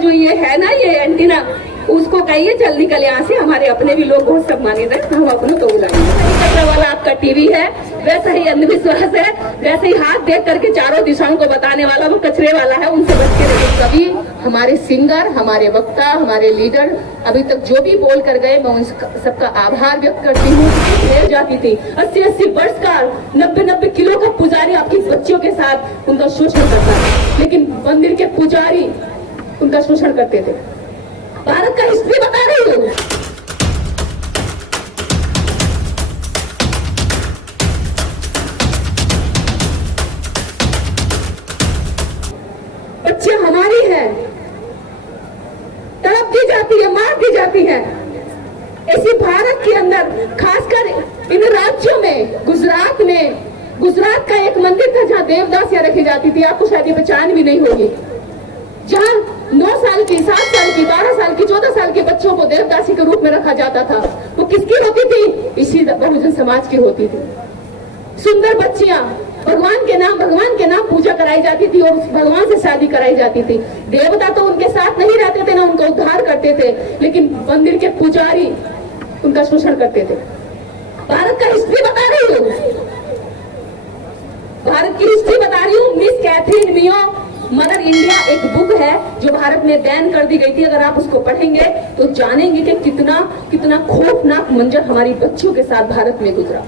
जो ये है ना, ये एंटीना, उसको कहिए चल निकल यहाँ से, हमारे अपने भी लोग बहुत सम्मानित है, हम अपनों को बुलाएंगे। कचरा वाला आपका टीवी है, वैसा ही अंधविश्वास है, वैसे ही हाथ देख करके चारों दिशाओं को बताने वाला वो कचरे वाला है, उनसे बच के रहिए। कभी हमारे सिंगर, हमारे वक्ता, हमारे लीडर अभी तक जो भी बोल कर गए, मैं उन सबका आभार व्यक्त करती हूँ। रह जाती थी 80-80 वर्ष का 90-90 किलो का पुजारी आपकी बच्चियों के साथ उनका शोषण करता था, लेकिन मंदिर के पुजारी उनका शोषण करते थे। भारत का हिस्ट्री बता रही हूँ। बच्चे हमारी है, तड़प दी जाती है, मार दी जाती है। इसी भारत के अंदर, खासकर इन राज्यों में, गुजरात का एक मंदिर था जहाँ देवदासियां रखी जाती थी, आपको शायद ये पहचान भी नहीं होगी, जहाँ 9 साल की, 7 साल की, 12 साल की, 14 साल के बच्चों को देवदासी के रूप में रखा जाता था। वो किसकी होती थी? इसी बहुजन समाज की होती थी। सुंदर बच्चियां, भगवान के नाम पूजा कराई जाती थी और उस भगवान से शादी कराई जाती थी। देवता तो उनके साथ नहीं रहते थे, ना उनका उद्धार करते थे, लेकिन मंदिर के पुजारी उनका शोषण करते थे। भारत का हिस्ट्री बता रही हूँ, भारत की हिस्ट्री बता रही हूँ। मिस कैथरीन मियो मदर इंडिया एक बुक है जो भारत में बैन कर दी गई थी। अगर आप उसको पढ़ेंगे तो जानेंगे कि कितना खौफनाक मंजर हमारी बच्चियों के साथ भारत में गुजरा।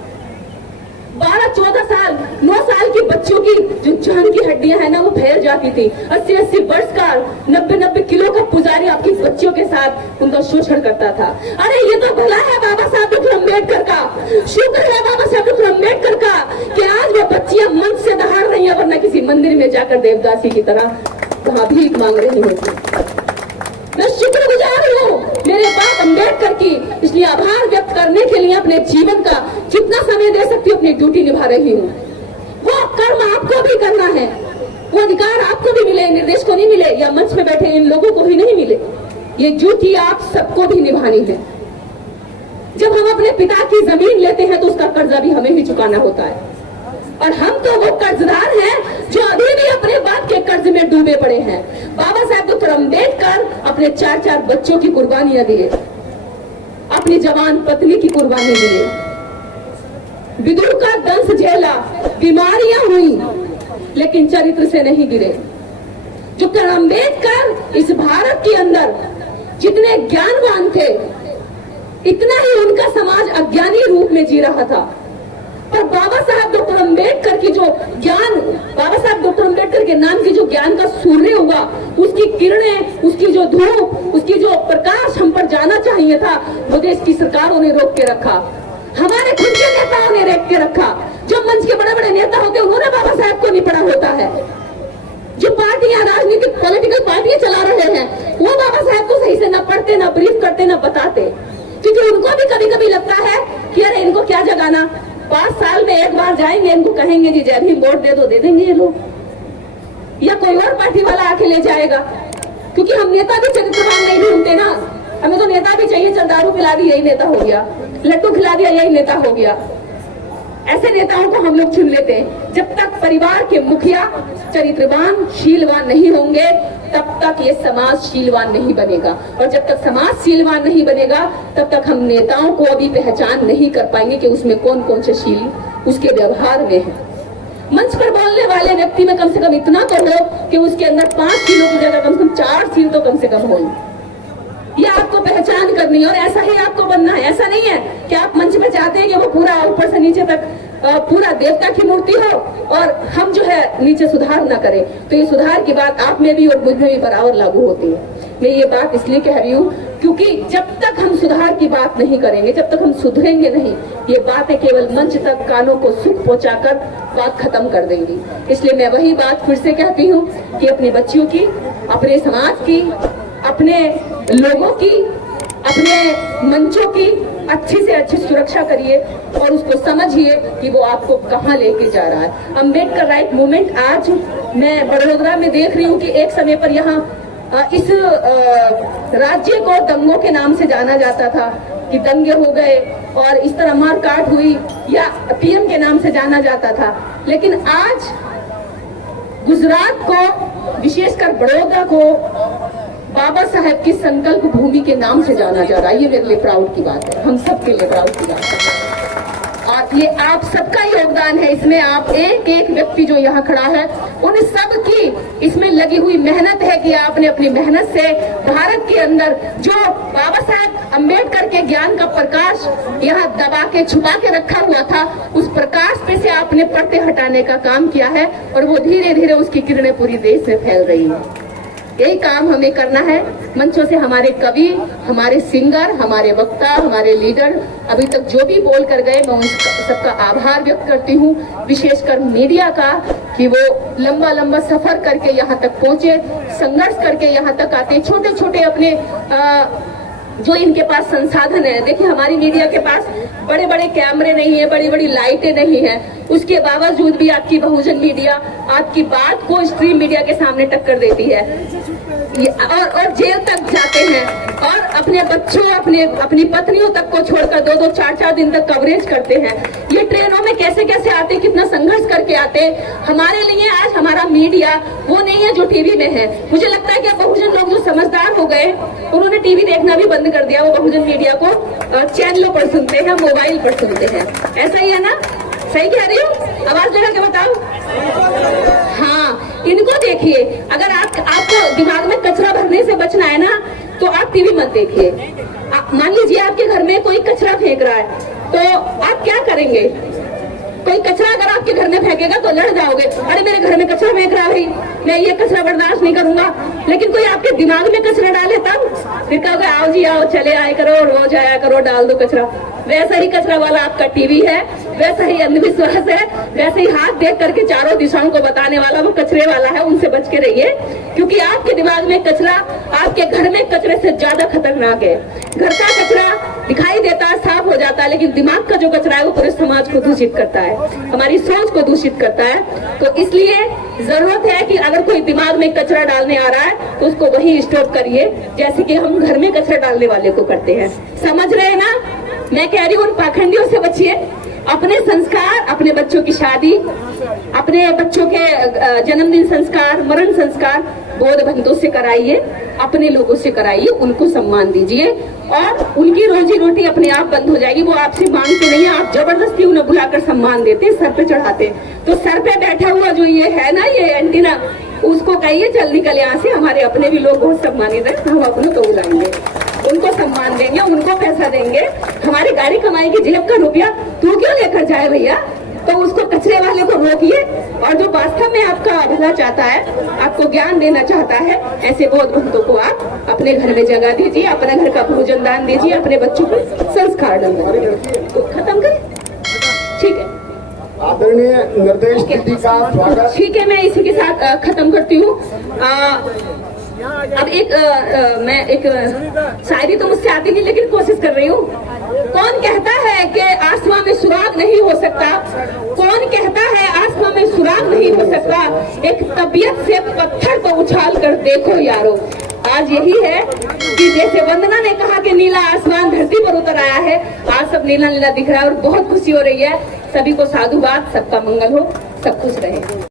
12-14 साल, 9 साल की बच्चों की जो जान की हड्डियां है ना, वो फैल जाती थी। 80-80 वर्ष का 90-90 किलो का पुजारी आपकी बच्चियों के साथ उनका शोषण करता था। अरे ये तो भला है बाबा साहब डॉक्टर अम्बेडकर का, शुक्र है बाबा साहब डॉक्टर अम्बेडकर का कि आज वो बच्चियां मंच से दहाड़ रही है, वरना किसी मंदिर में जाकर देवदासी की तरह वहां भीख मांग रही होती। मैं शुक्रगुजार हूँ मेरे बाप अम्बेडकर की, इसलिए आभार व्यक्त करने के लिए अपने जीवन का जितना समय दे सकती हूँ अपनी ड्यूटी निभा रही हूँ। वो कर्म आपको भी करना है, वो अधिकार आपको भी मिले, निर्देश को नहीं मिले, या मंच में बैठे इन लोगों को ही नहीं मिले। ये ड्यूटी आप सबको भी निभानी है। जब हम अपने पिता की जमीन लेते हैं तो उसका कर्जा भी हमें ही चुकाना होता है, और हम तो वो कर्जदार हैं जो अभी भी अपने बाप के कर्ज में डूबे पड़े हैं। बाबा साहब डॉक्टर अम्बेडकर अपने 4-4 बच्चों की कुर्बानियां दिए, अपनी जवान पत्नी की कुर्बानी दिए, विदुर का दंश झेला, बीमारियां हुई, लेकिन चरित्र से नहीं गिरे। डॉक्टर अम्बेडकर इस भारत के अंदर जितने ज्ञानवान थे, इतना ही उनका समाज अज्ञानी रूप में जी रहा था। पर बाबा साहब डॉक्टर अम्बेडकर की जो ज्ञान, बाबा साहब डॉक्टर अम्बेडकर के नाम की जो ज्ञान का सूर्य हुआ, उसकी किरणें, उसकी जो धूप, उसकी जो प्रकाश हम पर जाना चाहिए था, वो देश की सरकारों ने रोक के रखा, हमारे खुद के नेताओं ने रोक के रखा। जो मंच के बड़े बड़े नेता होते हैं उन्होंने बाबा साहब को नहीं पढ़ा होता है। जो पार्टियां, राजनीतिक पॉलिटिकल पार्टियां चला रहे हैं, वो बाबा साहब को सही से न पढ़ते, न ब्रीफ करते, न बताते, क्योंकि उनको भी कभी कभी लगता है कि अरे इनको क्या जगाना, 5 साल में एक बार जाएंगे, इनको कहेंगे जी जय भीम वोट दे दो, दे देंगे ये लोग, या कोई और पार्टी वाला आके ले जाएगा। क्योंकि हम नेता भी चरित्रवान नहीं ढूंढते ना, हमें तो नेता भी चाहिए, चल दारू पिला दी यही नेता हो गया, लड्डू खिला दिया यही नेता हो गया। ऐसे नेताओं को हम लोग चुन लेते हैं। जब तक परिवार के मुखिया चरित्रवान, शीलवान नहीं होंगे, तब तक ये समाज शीलवान नहीं बनेगा, और जब तक समाज शीलवान नहीं बनेगा, तब तक हम नेताओं को अभी पहचान नहीं कर पाएंगे कि उसमें कौन कौन से शील उसके व्यवहार में है। मंच पर बोलने वाले व्यक्ति में कम से कम इतना तो हो कि उसके अंदर 5 शीलों की जगह कम से कम 4 शील तो कम से कम हो। ये आपको पहचान करनी है और ऐसा ही आपको बनना है। ऐसा नहीं है कि आप मंच में चाहते हैं कि वो पूरा ऊपर से नीचे तक पूरा देवता की मूर्ति हो और हम जो है नीचे सुधार ना करें। तो ये सुधार की बात आप में भी और मुझ में भी बराबर लागू होती है। मैं ये बात इसलिए कह रही हूँ क्योंकि जब तक हम सुधार की बात नहीं करेंगे, जब तक हम सुधरेंगे नहीं, ये बातें केवल मंच तक कानों को सुख पहुंचाकर बात खत्म कर देंगी। इसलिए मैं वही बात फिर से कहती हूँ कि अपनी बच्चियों की, अपने समाज की, अपने लोगों की, अपने मंचों की अच्छी से अच्छी सुरक्षा करिए और उसको समझिए कि वो आपको कहाँ लेके जा रहा है। अम्बेडकर राइट मूवमेंट आज मैं बड़ोदरा में देख रही हूँ कि एक समय पर यहाँ इस राज्य को दंगों के नाम से जाना जाता था कि दंगे हो गए और इस तरह मारकाट हुई, या पीएम के नाम से जाना जाता था। लेकिन आज गुजरात को, विशेषकर बड़ौदा को बाबा साहब की संकल्प भूमि के नाम से जाना जा रहा है। ये मेरे लिए प्राउड की बात है, हम सबके लिए प्राउड की बात है। और ये आप सबका योगदान है इसमें, आप एक एक व्यक्ति जो यहाँ खड़ा है उन सब की इसमें लगी हुई मेहनत है कि आपने अपनी मेहनत से भारत के अंदर जो बाबा साहब अम्बेडकर के ज्ञान का प्रकाश यहाँ दबा के छुपा के रखा हुआ था, उस प्रकाश पे से आपने पर्दे हटाने का काम किया है और वो धीरे धीरे उसकी किरणें पूरी देश में फैल रही है। यही काम हमें करना है। मंचों से हमारे कवि, हमारे सिंगर, हमारे वक्ता, हमारे लीडर अभी तक जो भी बोल कर गए, मैं उन सबका आभार व्यक्त करती हूँ, विशेषकर मीडिया का कि वो लंबा लंबा सफर करके यहाँ तक पहुंचे, संघर्ष करके यहाँ तक आते, छोटे छोटे अपने जो इनके पास संसाधन है। देखिए हमारी मीडिया के पास बड़े बड़े कैमरे नहीं है, बड़ी बड़ी लाइटें नहीं है, उसके बावजूद भी आपकी बहुजन मीडिया आपकी बात को स्ट्रीम मीडिया के सामने टक्कर देती है और जेल तक जाते हैं और अपने बच्चों, अपनी पत्नियों तक को छोड़कर 2-2, 4-4 दिन तक कवरेज करते हैं। ये ट्रेनों में कैसे कैसे आते, कितना संघर्ष करके आते। हमारे लिए आज हमारा मीडिया वो नहीं है जो टीवी में है। मुझे लगता है कि बहुजन लोग जो समझदार हो गए उन्होंने टीवी देखना भी बंद कर दिया, वो बहुजन मीडिया को चैनलों पर सुनते हैं, मोबाइल पर सुनते हैं। ऐसा ही है ना? सही कह रही हूँ? आवाज लगा के बताओ। हाँ, इनको देखिए, अगर आपको दिमाग में कचरा भरने से बचना है ना तो आप टीवी मत देखिए। मान लीजिए आपके घर में कोई कचरा फेंक रहा है तो आप क्या करेंगे? कोई कचरा अगर आपके घर में फेंकेगा तो लड़ जाओगे, अरे मेरे घर में कचरा फेंक रहा है भाई, मैं ये कचरा बर्दाश्त नहीं करूंगा। लेकिन कोई आपके दिमाग में कचरा डाले तब फिर कहोगे आओ जी आओ, चले आए करो, रोज आया करो, डाल दो कचरा। वैसा ही कचरा वाला आपका टीवी है, वैसा ही अंधविश्वास है, वैसे ही हाथ देख करके चारों दिशाओं को बताने वाला वो कचरे वाला है, उनसे बच के रहिए। क्योंकि आपके दिमाग में कचरा आपके घर में कचरे से ज्यादा खतरनाक है। घर का कचरा दिखाई देता है, साफ हो जाता है, लेकिन दिमाग का जो कचरा है वो पूरे समाज को दूषित करता है, हमारी सोच को दूषित करता है। तो इसलिए जरूरत है कि अगर कोई दिमाग में कचरा डालने आ रहा है तो उसको वही स्टॉप करिए, जैसे कि हम घर में कचरा डालने वाले को करते हैं। समझ रहे हैं ना? मैं कह रही हूँ उन पाखंडियों से बचिए। अपने संस्कार, अपने बच्चों की शादी, अपने बच्चों के जन्मदिन संस्कार, मरण संस्कार बौद्ध बंधुओं से कराइए, अपने लोगों से कराइए, उनको सम्मान दीजिए और उनकी रोजी रोटी अपने आप बंद हो जाएगी। वो आपसे मांगते नहीं है, आप जबरदस्ती उन्हें बुलाकर सम्मान देते, सर पे चढ़ाते। तो सर पे बैठा हुआ जो ये है ना, ये एंटीना, उसको कहिए चल निकल यहाँ से। हमारे अपने भी लोग बहुत सम्मानित है, हम अपनों को बुलाएंगे, उनको सम्मान देंगे, उनको पैसा देंगे। हमारी गाड़ी कमाई की जेब का रुपया तू क्यों लेकर जाए भैया? तो उसको कचरे वाले को रोकिए और जो वास्तव में आपका भला चाहता है, आपको ज्ञान देना चाहता है, ऐसे बौद्ध भक्तों को आप अपने घर में जगह दीजिए, अपने घर का भोजन दान दीजिए, अपने बच्चों को संस्कार डालिए। तो खत्म करें? ठीक है, आदरणीय निर्देश दीदी का स्वागत। ठीक है, मैं इसी के साथ खत्म करती हूँ। अब मैं एक शायरी तो मुझसे आती नहीं, लेकिन कोशिश कर रही हूँ। कौन कहता है कि आसमां में सुराग नहीं हो सकता? कौन कहता है आसमां में सुराग नहीं हो सकता? एक तबीयत से पत्थर को उछाल कर देखो यारो। आज यही है कि जैसे वंदना ने कहा कि नीला आसमान धरती पर उतर आया है, आज सब नीला नीला दिख रहा है और बहुत खुशी हो रही है। सभी को साधुवाद, सबका मंगल हो, सब खुश रहे।